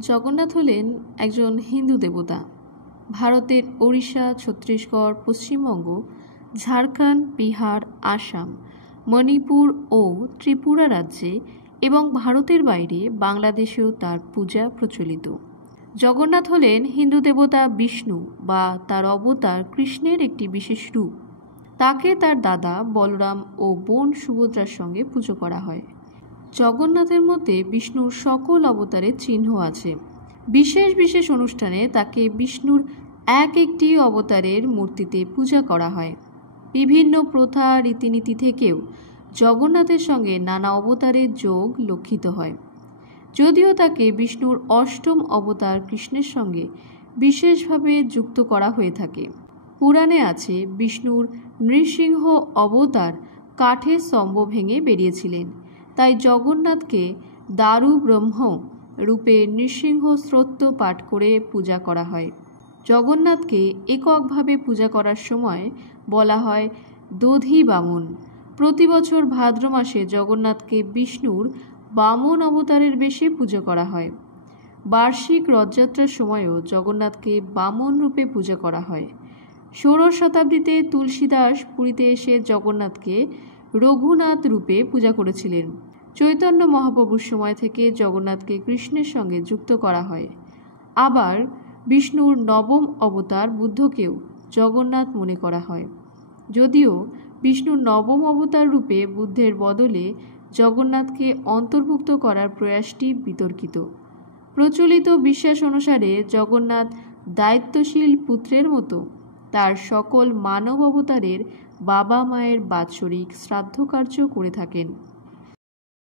জগন্নাথ হলেন একজন হিন্দু দেবতা। ভারতের ওড়িশা, ছত্তিশগড়, পশ্চিমবঙ্গ, ঝাড়খণ্ড, বিহার, আসাম, মণিপুর ও ত্রিপুরা রাজ্যে এবং ভারতের বাইরে বাংলাদেশেও তার পূজা প্রচলিত। জগন্নাথ হলেন হিন্দু দেবতা বিষ্ণু বা তার অবতার কৃষ্ণের একটি বিশেষ রূপ। তাকে তার দাদা বলরাম ও বোন সুভদ্রার সঙ্গে পুজো করা হয়। জগন্নাথের মধ্যে বিষ্ণুর সকল অবতারের চিহ্ন আছে। বিশেষ বিশেষ অনুষ্ঠানে তাকে বিষ্ণুর এক একটি অবতারের মূর্তিতে পূজা করা হয়। বিভিন্ন প্রথা রীতিনীতি থেকেও জগন্নাথের সঙ্গে নানা অবতারের যোগ লক্ষিত হয়। যদিও তাকে বিষ্ণুর অষ্টম অবতার কৃষ্ণের সঙ্গে বিশেষভাবে যুক্ত করা হয়ে থাকে। পুরাণে আছে বিষ্ণুর নৃসিংহ অবতার কাঠের স্তম্ভ ভেঙে বেরিয়েছিলেন, তাই জগন্নাথকে দারু ব্রহ্ম রূপে নৃসিংহ স্তোত্র পাঠ করে পূজা করা হয়। জগন্নাথকে এককভাবে পূজা করার সময় বলা হয় দধি বামন। প্রতি বছর ভাদ্র মাসে জগন্নাথকে বিষ্ণুর বামন অবতারের বেশে পূজা করা হয়। বার্ষিক রথযাত্রার সময়ও জগন্নাথকে বামন রূপে পূজা করা হয়। ষোড়শ শতাব্দীতে তুলসীদাস পুরীতে এসে জগন্নাথকে রঘুনাথ রূপে পূজা করেছিলেন। চৈতন্য মহাপ্রভুর সময় থেকে জগন্নাথকে কৃষ্ণের সঙ্গে যুক্ত করা হয়। আবার বিষ্ণুর নবম অবতার বুদ্ধকেও জগন্নাথ মনে করা হয়। যদিও বিষ্ণুর নবম অবতার রূপে বুদ্ধের বদলে জগন্নাথকে অন্তর্ভুক্ত করার প্রয়াসটি বিতর্কিত। প্রচলিত বিশ্বাস অনুসারে জগন্নাথ দায়িত্বশীল পুত্রের মতো তার সকল মানব অবতারের বাবা মায়ের বাৎসরিক শ্রাদ্ধ কার্য করে থাকেন।